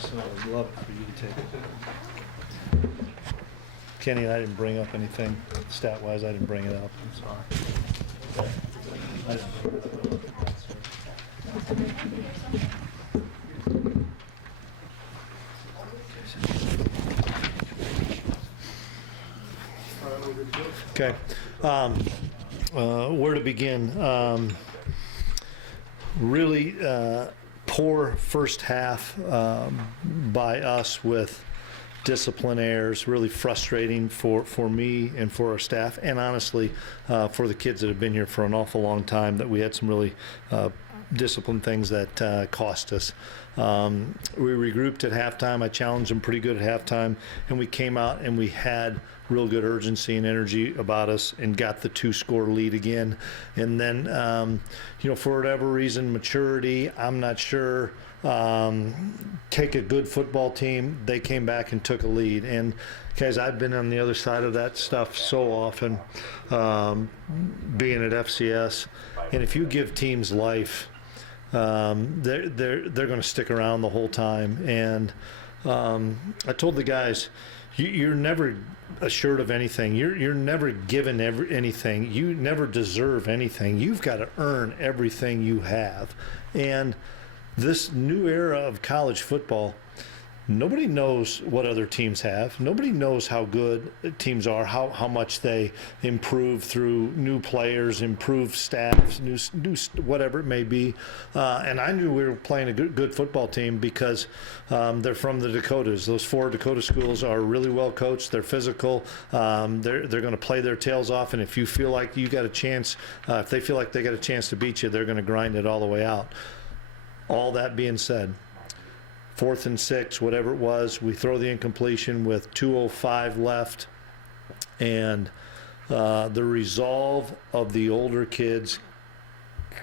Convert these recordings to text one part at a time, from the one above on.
So I'd love for you to take it. Kenny and I didn't bring up anything stat-wise. I didn't bring it up. I'm sorry. I didn't bring it up. Okay. Where to begin? Really poor first half by us with discipline errors, really frustrating for me and for our staff, and honestly for the kids that have been here for an awful long time, that we had some really discipline things that cost us. We regrouped at halftime. I challenged them pretty good at halftime, and we came out and we had real good urgency and energy about us and got the 2-score lead again. And then, for whatever reason, maturity, I'm not sure, take a good football team, they came back and took a lead. And guys, I've been on the other side of that stuff so often, being at FCS. And if you give teams life, they're going to stick around the whole time. And I told the guys, you're never assured of anything. You're never given anything. You never deserve anything. You've got to earn everything you have. And this new era of college football, nobody knows what other teams have. Nobody knows how good teams are, how much they improve through new players, improved staffs, new whatever it may be. And I knew we were playing a good football team because they're from the Dakotas. Those 4 Dakota schools are really well coached. They're physical. They're going to play their tails off. And if you feel like you got a chance, if they feel like they got a chance to beat you, they're going to grind it all the way out. All that being said, 4th and 6, whatever it was, we throw the incompletion with 2:05 left, and the resolve of the older kids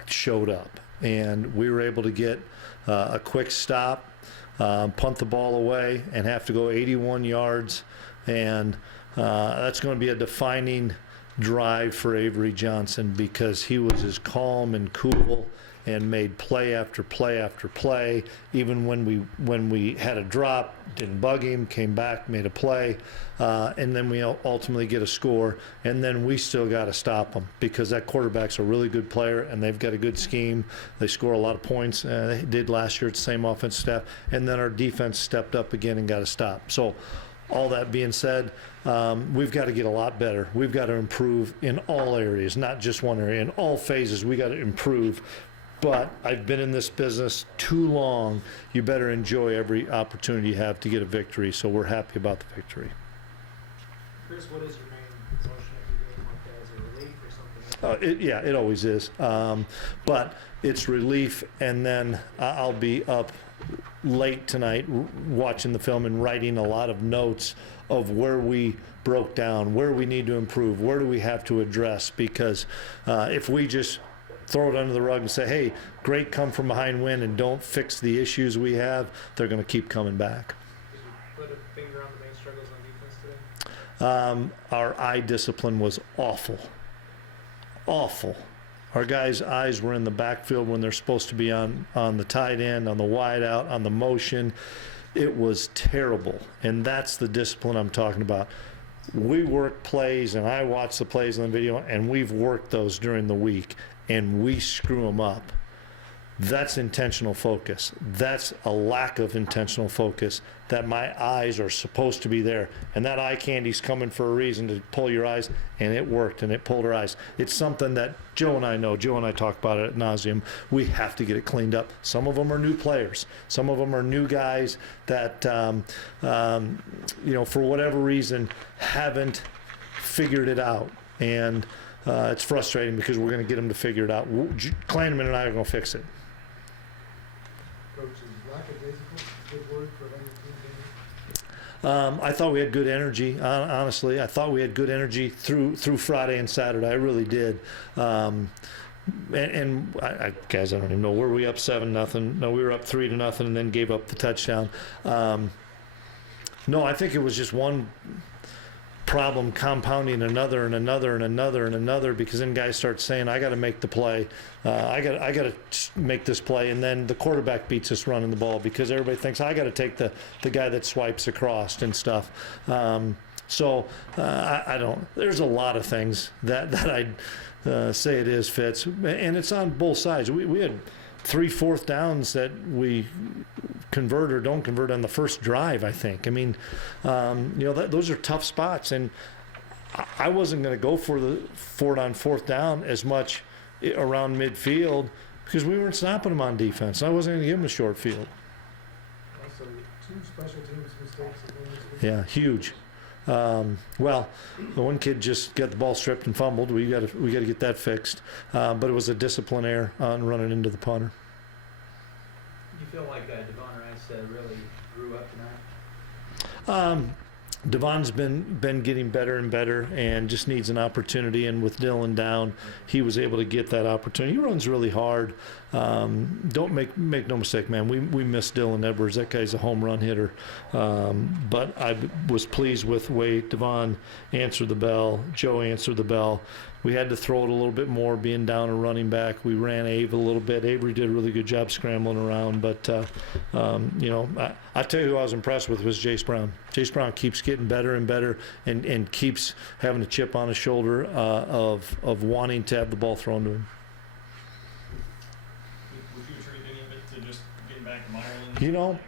showed up, and we were able to get a quick stop, punt the ball away, and have to go 81 yards, and that's going to be a defining drive for Avery Johnson, because he was as calm and cool and made play after play after play. Even when we had a drop, didn't bug him, came back, made a play, and then we ultimately get a score, and then we still got to stop them, because that quarterback's a really good player and they've got a good scheme. They score a lot of points. They did last year at the same offensive staff, and then our defense stepped up again and got a stop. So all that being said, we've got to get a lot better. We've got to improve in all areas, not just one area. In all phases, we got to improve. But I've been in this business too long. You better enjoy every opportunity you have to get a victory. So we're happy about the victory. Chris, what is your main emotion after game like that? Is it relief or something? It always is. But it's relief, and then I'll be up late tonight watching the film and writing a lot of notes of where we broke down, where we need to improve, where do we have to address. Because if we just throw it under the rug and say, hey, great come from behind win, and don't fix the issues we have, they're going to keep coming back. Did you put a finger on the main struggles on defense today? Our eye discipline was awful. Awful. Our guys' eyes were in the backfield when they're supposed to be on the tight end, on the wide out, on the motion. It was terrible, and that's the discipline I'm talking about. We work plays, and I watch the plays on the video, and we've worked those during the week, and we screw them up. That's intentional focus. That's a lack of intentional focus, that my eyes are supposed to be there. And that eye candy's coming for a reason, to pull your eyes, and it worked, and it pulled our eyes. It's something that Joe and I know. Joe and I talk about it ad nauseum. We have to get it cleaned up. Some of them are new players. Some of them are new guys that, for whatever reason, haven't figured it out. And it's frustrating, because we're going to get them to figure it out. Kleinman and I are going to fix it. Coach, is lackadaisical a good word for letting your team game? I thought we had good energy. Honestly, I thought we had good energy through Friday and Saturday. I really did. And guys, I don't even know. Were we up 7-0? No, we were up 3-0, and then gave up the touchdown. No, I think it was just one problem compounding another and another and another and another, because then guys start saying, I got to make the play. I got to make this play. And then the quarterback beats us running the ball because everybody thinks I got to take the guy that swipes across and stuff. So I don't, there's a lot of things that I'd say it is, Fitz. And it's on both sides. We had 3 4th downs that we convert or don't convert on the first drive, I think. I mean, those are tough spots. And I wasn't going to go for it on 4th down as much around midfield because we weren't stopping them on defense. I wasn't going to give them a short field. Also, 2 special teams mistakes. Yeah, huge. Well, the one kid just got the ball stripped and fumbled. We got to get that fixed. But it was a discipline error on running into the punter. You feel like Devon Rice really grew up tonight? Devon's been getting better and better and just needs an opportunity. And with Dylan down, he was able to get that opportunity. He runs really hard. Don't make no mistake, man. We miss Dylan Edwards. That guy's a home run hitter. But I was pleased with the way Devon answered the bell. Joe answered the bell. We had to throw it a little bit more, being down a running back. We ran Abe a little bit. Avery did a really good job scrambling around. But, I tell you who I was impressed with was Jace Brown. Jace Brown keeps getting better and better and keeps having a chip on his shoulder of wanting to have the ball thrown to him. Would you attribute any of it to just getting back to Ireland?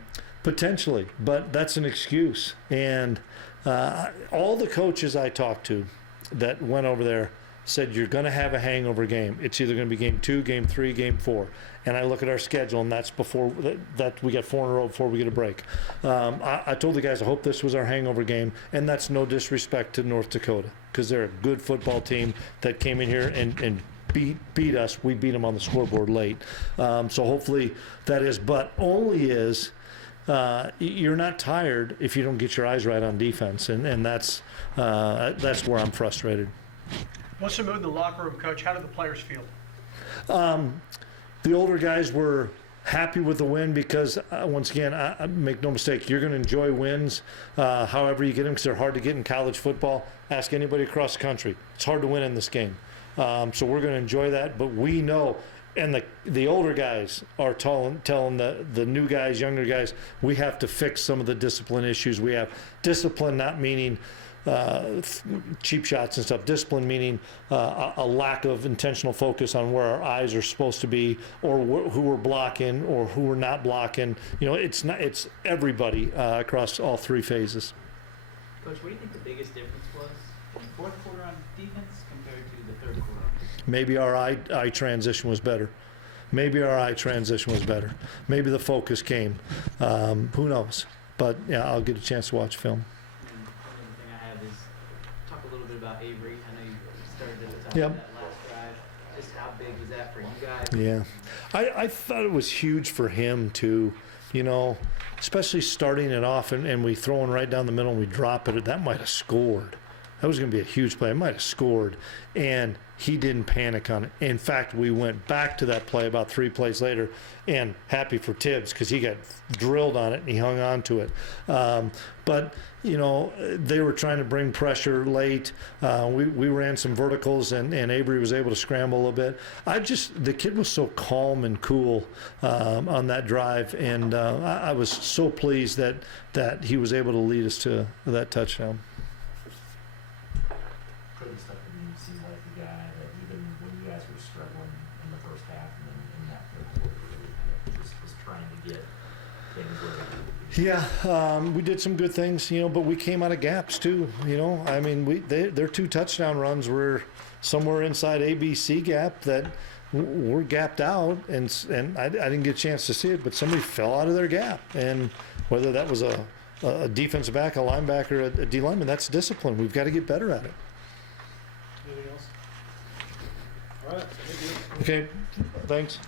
Potentially, but that's an excuse. And all the coaches I talked to that went over there said you're going to have a hangover game. It's either going to be game 2, game 3, game 4. And I look at our schedule, and that's before that we got 4 in a row before we get a break. I told the guys I hope this was our hangover game, and that's no disrespect to North Dakota because they're a good football team that came in here and beat us. We beat them on the scoreboard late. So hopefully that is, but only is you're not tired if you don't get your eyes right on defense, and that's where I'm frustrated. What's the mood in the locker room, Coach? How do the players feel? The older guys were happy with the win because, once again, I make no mistake, you're going to enjoy wins however you get them because they're hard to get in college football. Ask anybody across the country. It's hard to win in this game. So we're going to enjoy that, but we know, and the older guys are telling the new guys, younger guys, we have to fix some of the discipline issues we have. Discipline not meaning cheap shots and stuff. Discipline meaning a lack of intentional focus on where our eyes are supposed to be, or who we're blocking, or who we're not blocking. It's everybody across all 3 phases. Coach, what do you think the biggest difference was in the 4th quarter on defense compared to the 3rd quarter? Maybe our eye transition was better. Maybe the focus came. Who knows? But yeah, I'll get a chance to watch film. Another thing I have is talk a little bit about Avery. I know you started at the top Yep. of that last drive. Just how big was that for you guys? Yeah, I thought it was huge for him too. Especially starting it off and we throw it right down the middle and we drop it. That might have scored. That was going to be a huge play. It might have scored, and he didn't panic on it. In fact, we went back to that play about 3 plays later, and happy for Tibbs because he got drilled on it and he hung on to it. But they were trying to bring pressure late. We ran some verticals, and Avery was able to scramble a little bit. The kid was so calm and cool on that drive, and I was so pleased that he was able to lead us to that touchdown. Pretty stuff to me seems like the guy that even when you guys were struggling in the first half and then in that 3rd quarter, really kind of just was trying to get things where they Yeah, we did some good things, but we came out of gaps too. I mean, their 2 touchdown runs were somewhere inside ABC gap that were gapped out, and I didn't get a chance to see it, but somebody fell out of their gap, and whether that was a defensive back, a linebacker, a D lineman, that's discipline. We've got to get better at it. Anything else? All right. So Okay, thanks.